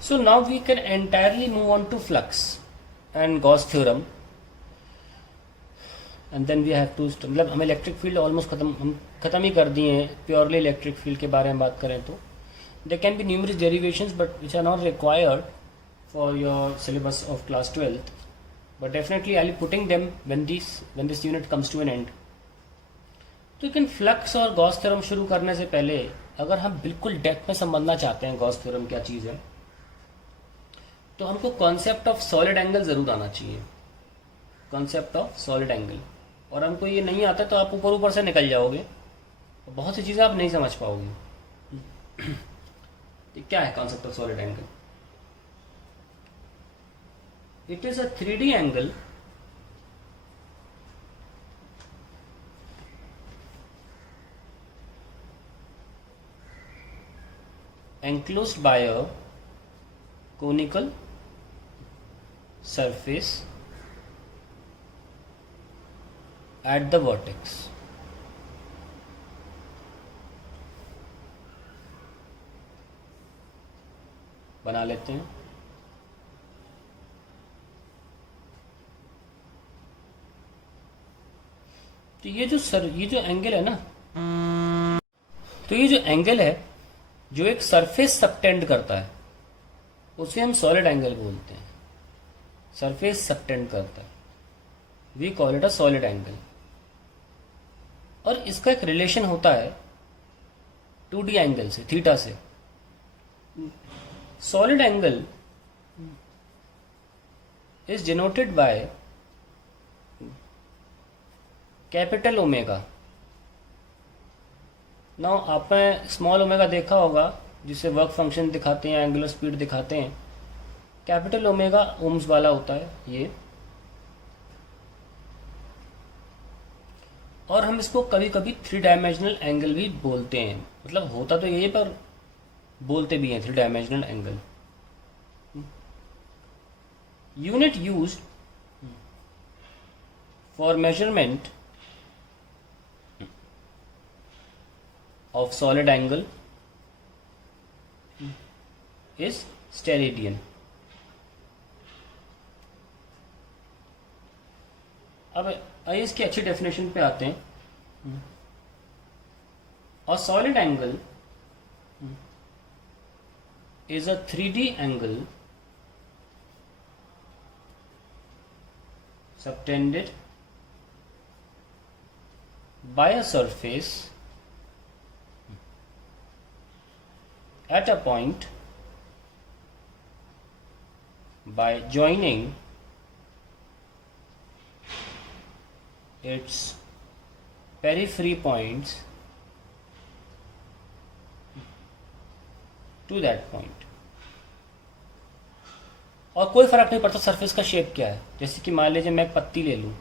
So now we can entirely move on to flux and Gauss theorem, and then we have to मतलब हमें electric field almost खत्म ही कर दिए हैं. Purely electric field के बारे में बात करें तो there can be numerous derivations but which are not required for your syllabus of class 12th, but definitely I'll be putting them when this unit comes to an end. तो लेकिन flux और Gauss theorem शुरू करने से पहले अगर हम बिल्कुल डेप्थ में समझना चाहते हैं गॉस थ्योरम क्या चीज़ है, तो हमको कॉन्सेप्ट ऑफ सॉलिड एंगल ज़रूर आना चाहिए. Concept of solid angle. और हमको ये नहीं आता तो आप ऊपर ऊपर से निकल जाओगे, बहुत सी चीज़ें आप नहीं समझ पाओगे. तो क्या है concept of solid angle? It is a 3D angle enclosed by a conical surface at the vertex. बना लेते हैं. तो ये जो एंगल है ना, तो ये जो एंगल है जो एक सरफेस सबटेंड करता है उसे हम सॉलिड एंगल बोलते हैं. सरफेस सबटेंड करता है, we call it a solid angle. और इसका एक रिलेशन होता है 2D एंगल से, थीटा से. Solid angle is denoted by capital omega. Now आपने स्मॉल ओमेगा देखा होगा जिसे वर्क फंक्शन दिखाते हैं, एंगुलर स्पीड दिखाते हैं. कैपिटल ओमेगा ओम्स वाला होता है ये. और हम इसको कभी कभी 3 डायमेंशनल एंगल भी बोलते हैं. मतलब होता तो यही पर बोलते भी हैं 3 dimensional angle. Unit used for measurement of solid angle is steradian. अब आइए इसकी अच्छी डेफिनेशन पे आते हैं. A solid angle is a 3D angle subtended by a surface at a point by joining its periphery points to that point. और कोई फर्क नहीं पड़ता सरफेस का शेप क्या है. जैसे कि मान लीजिए मैं एक पत्ती ले लूं,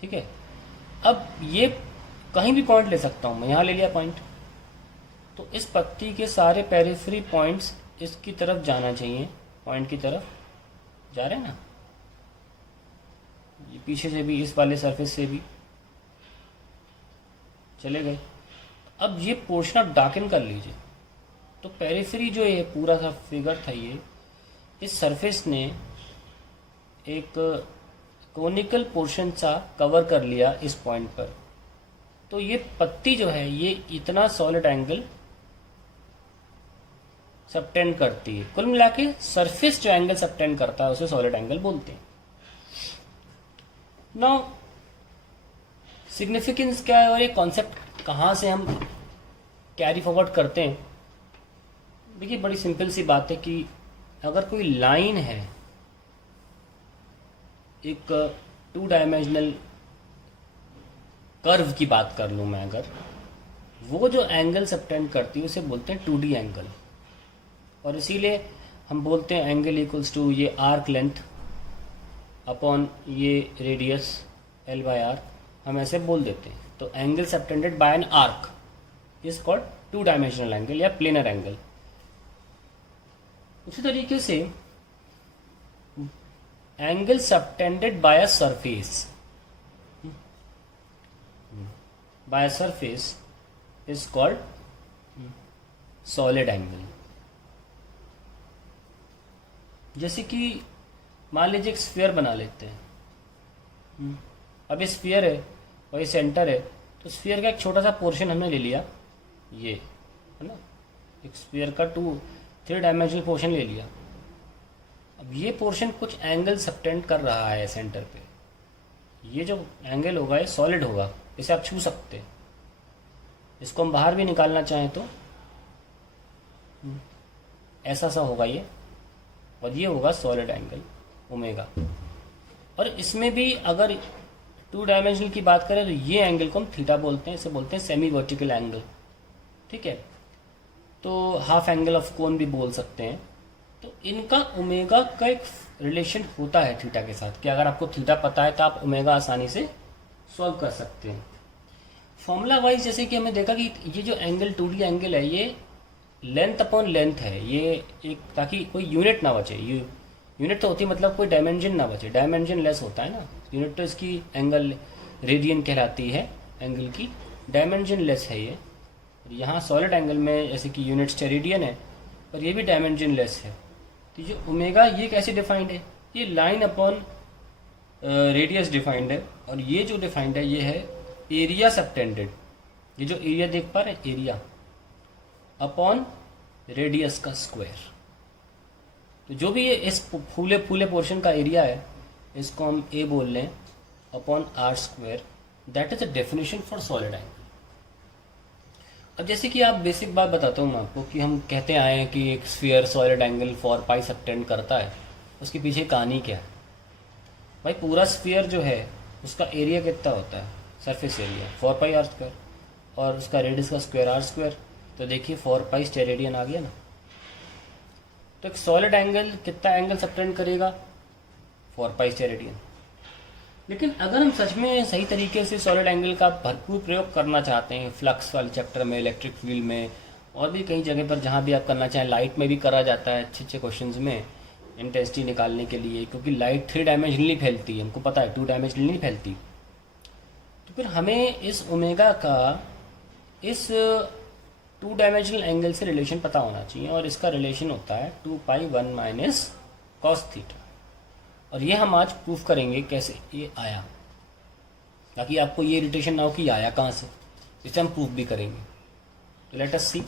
ठीक है. अब ये कहीं भी पॉइंट ले सकता हूं मैं. यहां ले लिया पॉइंट, तो इस पत्ती के सारे पेरिफेरी पॉइंट्स इसकी तरफ जाना चाहिए. पॉइंट की तरफ जा रहे हैं ना, ये पीछे से भी, इस वाले सरफेस से भी चले गए. अब ये पोर्शन आप डार्कन कर लीजिए, तो पेरिफेरी जो ये पूरा सा फिगर था, ये इस सरफेस ने एक कोनिकल पोर्शन सा कवर कर लिया इस पॉइंट पर. तो ये पत्ती जो है ये इतना सॉलिड एंगल सबटेंड करती है. कुल मिला के सरफेस जो एंगल सबटेंड करता है उसे सॉलिड एंगल बोलते हैं. नाउ सिग्निफिकेंस क्या है और ये कॉन्सेप्ट कहाँ से हम कैरी फॉरवर्ड करते हैं? देखिए बड़ी सिंपल सी बात है कि अगर कोई लाइन है, एक 2 डायमेंशनल कर्व की बात कर लूँ मैं, अगर वो जो एंगल सबटेंड करती है उसे बोलते हैं 2D एंगल. और इसीलिए हम बोलते हैं एंगल इक्वल्स टू ये आर्क लेंथ अपॉन ये रेडियस L/R, हम ऐसे बोल देते हैं. तो angle subtended bye an arc is called 2 dimensional angle या प्लेनर एंगल. उसी तरीके से angle subtended bye a surface is called solid angle. जैसे कि मान लीजिए एक स्फीयर बना लेते हैं। अब ये स्फीयर है और ये सेंटर है, तो स्फीयर का एक छोटा सा पोर्शन हमने ले लिया, ये है ना, एक स्फीयर का 3 डायमेंशनल पोर्शन ले लिया। अब ये पोर्शन कुछ एंगल सबटेंड कर रहा है सेंटर पे। ये जो एंगल होगा ये सॉलिड होगा, इसे आप छू सकते हैं। इसको हम बाहर भी निकालना चाहें तो ऐसा सा होगा ये, और ये होगा सॉलिड एंगल ओमेगा। और इसमें भी अगर 2 डायमेंशनल की बात करें तो ये एंगल को हम थीटा बोलते हैं, इसे बोलते हैं सेमी वर्टिकल एंगल। ठीक है, तो हाफ एंगल ऑफ कोन भी बोल सकते हैं। तो इनका ओमेगा का एक रिलेशन होता है थीटा के साथ, कि अगर आपको थीटा पता है तो आप ओमेगा आसानी से सॉल्व कर सकते हैं फॉर्मूला वाइज। जैसे कि हमने देखा कि ये जो एंगल 2D एंगल है ये लेंथ अपॉन लेंथ है, ये एक, ताकि कोई यूनिट ना बचे। यूनिट तो होती है मतलब कोई डायमेंशन ना बचे, डायमेंशन लेस होता है ना, यूनिट तो इसकी एंगल रेडियन कहलाती है एंगल की, डायमेंशन लेस है ये। यहाँ सॉलिड एंगल में जैसे कि यूनिट स्टेरेडियन है पर ये भी डायमेंशन लेस है। तो जो ओमेगा ये कैसे डिफाइंड है, ये लाइन अपॉन रेडियस डिफाइंड है, और ये जो डिफाइंड है ये है एरिया सबटेंडेड। ये जो एरिया देख पा रहे हैं, एरिया अपॉन रेडियस का स्क्वायर। तो जो भी ये इस फूले फूले पोर्शन का एरिया है इसको हम ए बोल लें upon R square, that is the definition for solid angle. अब जैसे कि आप बेसिक बात बताता हूँ मैं आपको, कि हम कहते आए हैं कि एक स्फीयर सॉलिड एंगल 4 पाई सबटेंड करता है, उसके पीछे कहानी क्या है भाई। पूरा स्फीयर जो है उसका एरिया कितना होता है, surface area 4 pi R square, और उसका रेडियस का स्क्वायर आर स्क्वायर। तो देखिए 4 पाई स्टेरेडियन आ गया ना। तो एक सॉलिड एंगल कितना एंगल सबटेंड करेगा, 4 पाई स्टेरेडियन। लेकिन अगर हम सच में सही तरीके से सॉलिड एंगल का भरपूर प्रयोग करना चाहते हैं, फ्लक्स वाले चैप्टर में, इलेक्ट्रिक फील्ड में, और भी कई जगह पर जहाँ भी आप करना चाहें, लाइट में भी करा जाता है अच्छे अच्छे क्वेश्चंस में इंटेंसिटी निकालने के लिए, क्योंकि लाइट 3 डायमेंशनली फैलती है, हमको पता है 2 डायमेंशनली नहीं फैलती। तो फिर हमें इस ओमेगा का इस 2 डायमेंशनल एंगल से रिलेशन पता होना चाहिए, और इसका रिलेशन होता है 2 पाई 1 माइनस कॉस थीटा। और ये हम आज प्रूफ करेंगे कैसे ये आया, ताकि आपको ये इरिटेशन ना हो कि आया कहाँ से, इसे हम प्रूफ भी करेंगे। तो let us see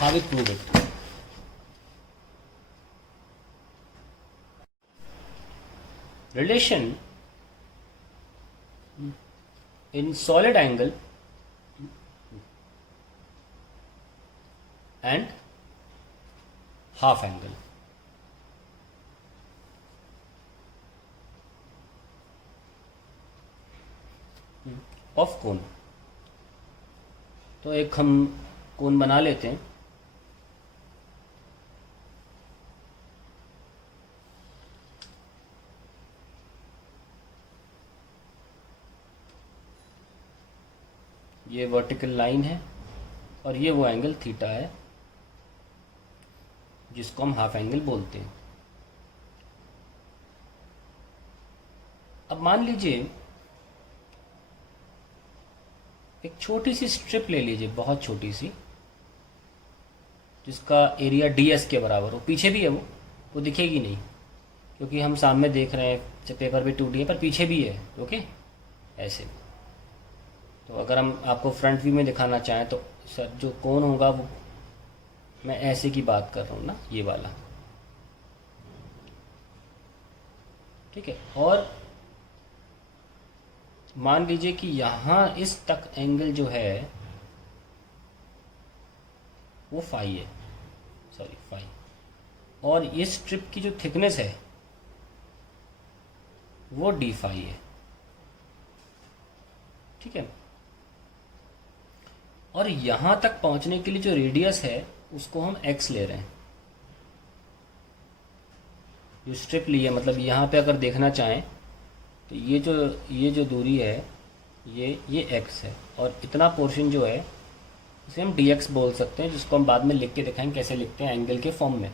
how we prove it. Relation in solid angle and half angle। Of cone. तो एक हम कोन बना लेते हैं। ये वर्टिकल लाइन है और ये वो एंगल थीटा है जिसको हम हाफ एंगल बोलते हैं। अब मान लीजिए एक छोटी सी स्ट्रिप ले लीजिए, बहुत छोटी सी, जिसका एरिया ds के बराबर हो। पीछे भी है वो दिखेगी नहीं क्योंकि हम सामने देख रहे हैं, पेपर पे 2D है पर पीछे भी है। ओके, ऐसे। तो अगर हम आपको फ्रंट व्यू में दिखाना चाहें तो सर जो कोण होगा वो, मैं ऐसे की बात कर रहा हूँ ना, ये वाला। ठीक है, और मान लीजिए कि यहाँ इस तक एंगल जो है वो फाई है, सॉरी फाई, और ये स्ट्रिप की जो थिकनेस है वो डी फाई है। ठीक है, और यहां तक पहुंचने के लिए जो रेडियस है उसको हम x ले रहे हैं। जो स्ट्रिप ली है, मतलब यहाँ पे अगर देखना चाहें तो ये जो दूरी है ये x है, और इतना पोर्शन जो है इसे हम dx बोल सकते हैं, जिसको हम बाद में लिख के दिखाएंगे कैसे लिखते हैं एंगल के फॉर्म में।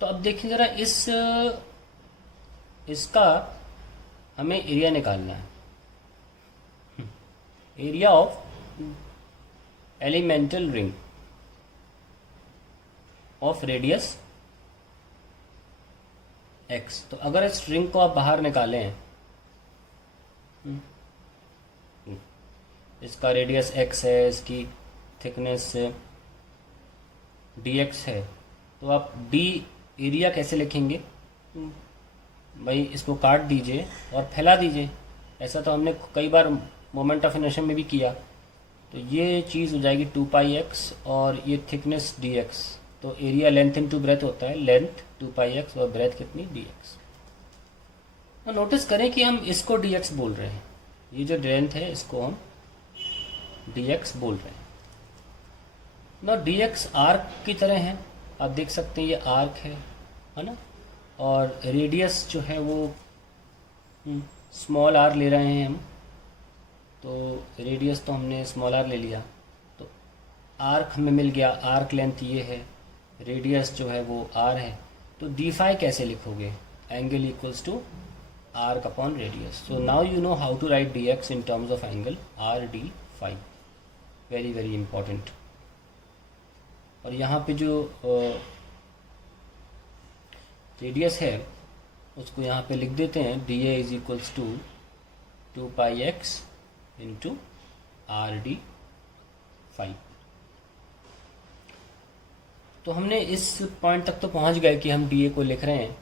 तो अब देखिए जरा, इसका हमें एरिया निकालना है। Area of elemental ring of radius x। तो अगर इस रिंग को आप बाहर निकालें, इसका रेडियस x है, इसकी थिकनेस dx है, तो आप d एरिया कैसे लिखेंगे? भाई इसको काट दीजिए और फैला दीजिए। ऐसा तो हमने कई बार मोमेंट ऑफ इनर्शिया में भी किया। तो ये चीज़ हो जाएगी 2πx और ये थिकनेस dx। तो एरिया लेंथ इनटू ब्रेथ होता है, लेंथ 2πx और ब्रेथ कितनी dx। तो नोटिस करें कि हम इसको dx बोल रहे हैं, ये जो लेंथ है इसको हम dx बोल रहे हैं ना। dx आर्क की तरह है, आप देख सकते हैं ये आर्क है ना। और रेडियस जो है वो स्मॉल r ले रहे हैं हम, तो रेडियस तो हमने स्मॉल r ले लिया, तो आर्क हमें मिल गया। आर्क लेंथ ये है, रेडियस जो है वो r है। तो d फाई कैसे लिखोगे? Angle equals to arc upon radius. So now you know how to write dx in terms of angle r d phi. Very very important. और यहाँ पे जो रेडियस है उसको यहाँ पे लिख देते हैं, dA is equals to 2πx into R D phi. तो हमने इस पॉइंट तक तो पहुँच गए कि हम dA को लिख रहे हैं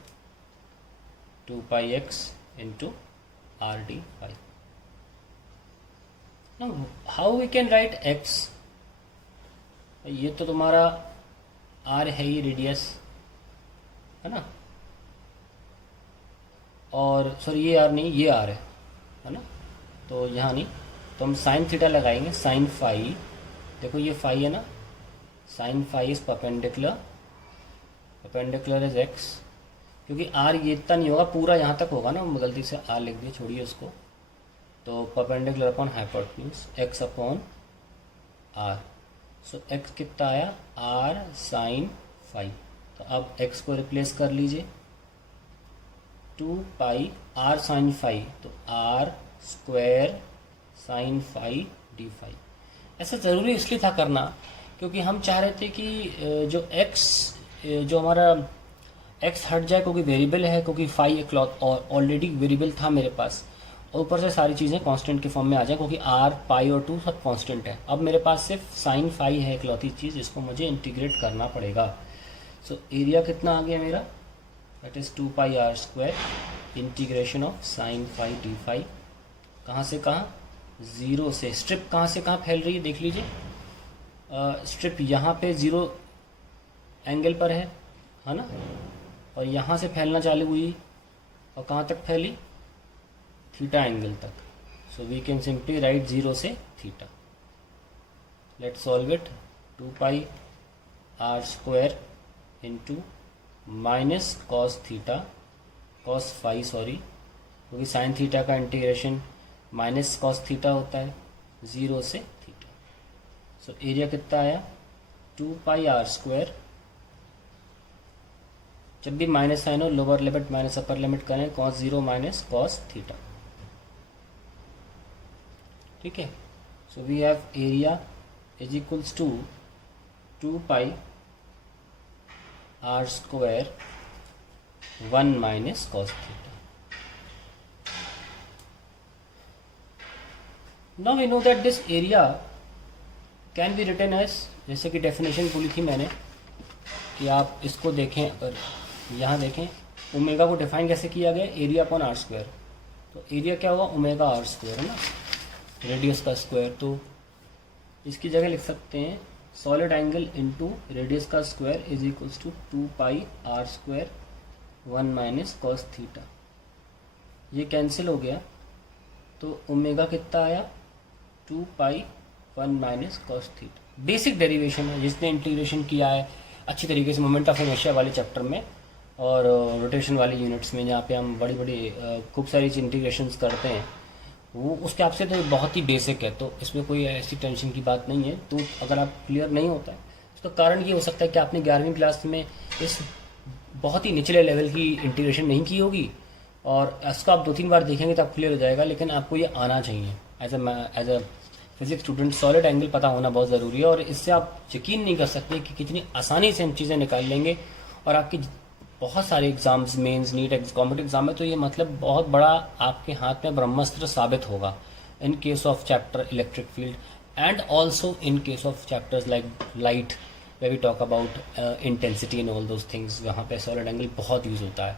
2πx into R D phi. Now how we can write x? ये तो तुम्हारा r है ही, रेडियस है ना। और सॉरी ये r नहीं, ये r है ना। तो यहाँ नहीं, तो हम साइन थीटा लगाएंगे, साइन फाई। देखो ये फाई है ना, sine phi is perpendicular, perpendicular is x। क्योंकि r ये इतना नहीं होगा, पूरा यहाँ तक होगा ना, गलती से r लिख दिया, छोड़िए उसको। तो perpendicular upon hypotenuse x upon r। So x कितना आया? r sine phi. तो अब x को रिप्लेस कर लीजिए, 2π r साइन फाई, तो r square sine phi D phi. ऐसा ज़रूरी इसलिए था करना क्योंकि हम चाह रहे थे कि जो x, जो हमारा x हट जाए, क्योंकि वेरिएबल है, क्योंकि फाई एक ऑलरेडी वेरिएबल था मेरे पास, और ऊपर से सारी चीज़ें कांस्टेंट के फॉर्म में आ जाए, क्योंकि r, पाई और 2 सब कांस्टेंट है। अब मेरे पास सिर्फ साइन फाई है इकलौती चीज़, इसको मुझे इंटीग्रेट करना पड़ेगा। सो एरिया कितना आ गया मेरा? That is 2π r square integration of sine phi D phi. कहाँ से कहाँ? ज़ीरो से। स्ट्रिप कहाँ से कहाँ फैल रही है देख लीजिए। स्ट्रिप यहाँ पे ज़ीरो एंगल पर है ना, और यहाँ से फैलना चालू हुई और कहाँ तक फैली? थीटा एंगल तक। So we can simply write 0 से theta. Let's solve it. 2π r square into minus cos theta, cos phi sorry, क्योंकि साइन थीटा का इंटीग्रेशन माइनस कॉस थीटा होता है, 0 से थीटा। सो एरिया कितना आया? 2π r स्क्वायर। जब भी माइनस साइन हो, lower limit minus upper limit करें, कॉस 0 माइनस कॉस थीटा। ठीक है। So we have area is equals to 2π r square 1 minus cos theta. Now we know that this area can be written as, जैसे कि definition बोली थी मैंने कि आप इसको देखें, अगर यहाँ देखें ओमेगा को डिफाइन कैसे किया गया? Area upon R square. तो एरिया क्या होगा? ओमेगा आर स्क्वायर है ना, रेडियस का स्क्वायर। तो इसकी जगह लिख सकते हैं सॉलिड एंगल इंटू रेडियस का square is equals to 2π r square 1 minus cos theta. ये कैंसिल हो गया, तो ओमेगा कितना आया? 2π 1 minus cos theta. Basic derivation है, जिसने इंटीग्रेशन किया है अच्छी तरीके से मोमेंट ऑफ इनर्शिया वाले चैप्टर में और रोटेशन वाली यूनिट्स में, जहाँ पे हम बड़ी बड़ी खूब सारी इंटीग्रेशंस करते हैं, वो उसके आपसे तो बहुत ही बेसिक है। तो इसमें कोई ऐसी टेंशन की बात नहीं है। तो अगर आप क्लियर नहीं होता है, उसका कारण ये हो सकता है कि आपने 11वीं क्लास में इस बहुत ही निचले लेवल की इंटीग्रेशन नहीं की होगी, और इसको आप 2-3 बार देखेंगे तो आप क्लियर हो जाएगा। लेकिन आपको ये आना चाहिए as a physics student solid angle पता होना बहुत ज़रूरी है, और इससे आप यकीन नहीं कर सकते कि कितनी आसानी से हम चीज़ें निकाल लेंगे। और आपकी बहुत सारे exams, mains, NEET, competitive exam है, तो ये मतलब बहुत बड़ा आपके हाथ में ब्रह्मास्त्र साबित होगा in case of chapter electric field, and also in case of chapters like light way we talk about intensity and all those things, वहाँ पे सॉलिड एंगल बहुत यूज़ होता है।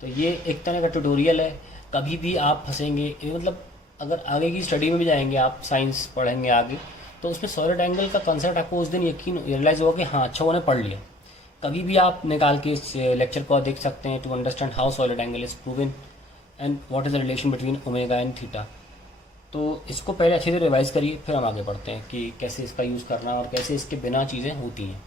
तो ये एक तरह का ट्यूटोरियल है। कभी भी आप फंसेंगे, ये मतलब अगर आगे की स्टडी में भी जाएंगे, आप साइंस पढ़ेंगे आगे, तो उसमें सॉलिड एंगल का कंसेप्ट आपको उस दिन यकीन रियलाइज़ होगा कि हाँ अच्छा उन्हें पढ़ लिया। कभी भी आप निकाल के इस लेक्चर को देख सकते हैं to understand how solid angle is proven and what is the relation between omega and theta. तो इसको पहले अच्छे से रिवाइज करिए, फिर हम आगे बढ़ते हैं कि कैसे इसका यूज़ करना और कैसे इसके बिना चीज़ें होती हैं।